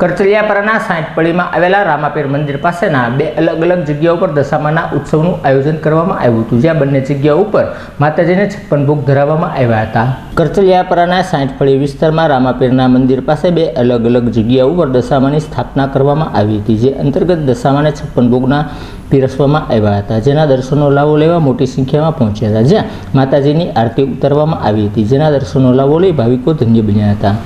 કરચલિયાપરાના 60 પળીમાં આવેલા રામાપીર મંદિર પાસેના બે અલગ અલગ જગ્યાઓ પર દશામાના ઉત્સવનું આયોજન કરવામાં આવ્યું હતું, જ્યાં બંને જગ્યાઓ ઉપર માતાજીને 56 ભોગ ધરાવવામાં આવ્યા હતા। કરચલિયાપરાના 60 પળી વિસ્તારમાં રામાપીરના મંદિર પાસે બે અલગ અલગ જગ્યાઓ પર દશામાની સ્થાપના કરવામાં આવી હતી, જે અંતર્ગત દશામાને 56 ભોગના પીરસવામાં આવ્યા હતા, જેના દર્શનનો લાભો લેવા મોટી સંખ્યામાં પહોંચ્યા હતા, જ્યાં માતાજીની આરતી ઉતારવામાં આવી હતી, જેના દર્શનનો લાભો લઈ ભાવિકો ધન્ય બન્યા હતા।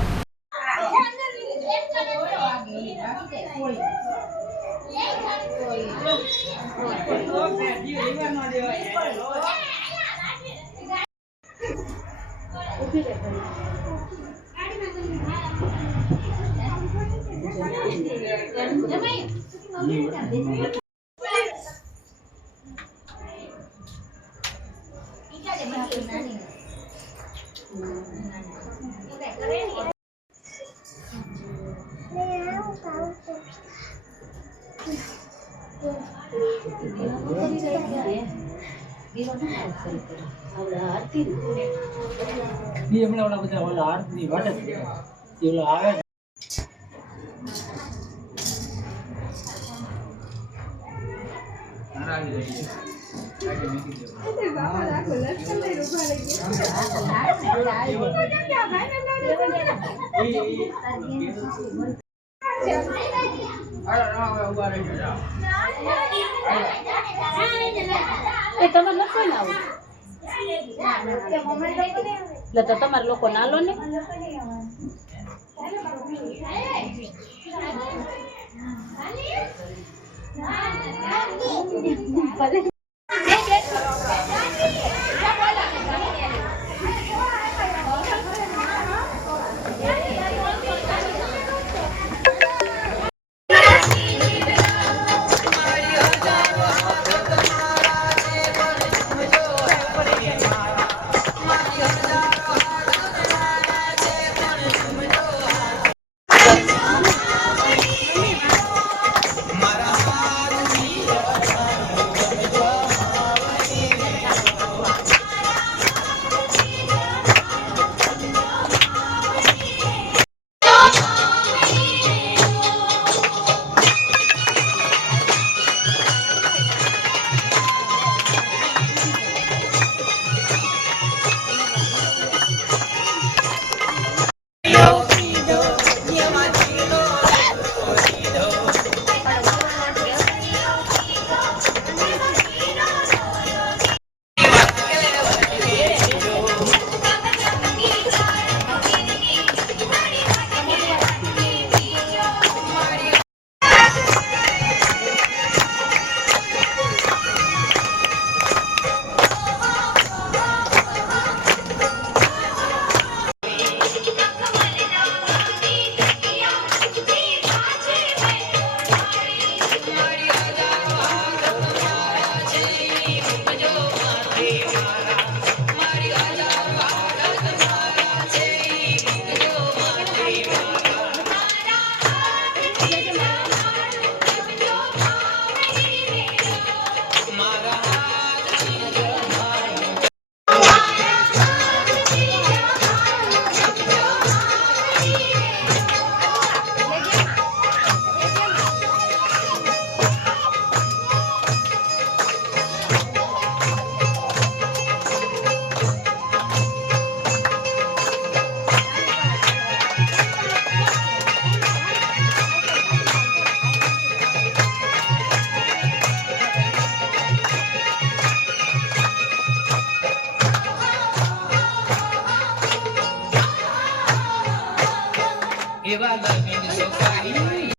તમારે લોકો ના લો ને એવા લગન સોપારી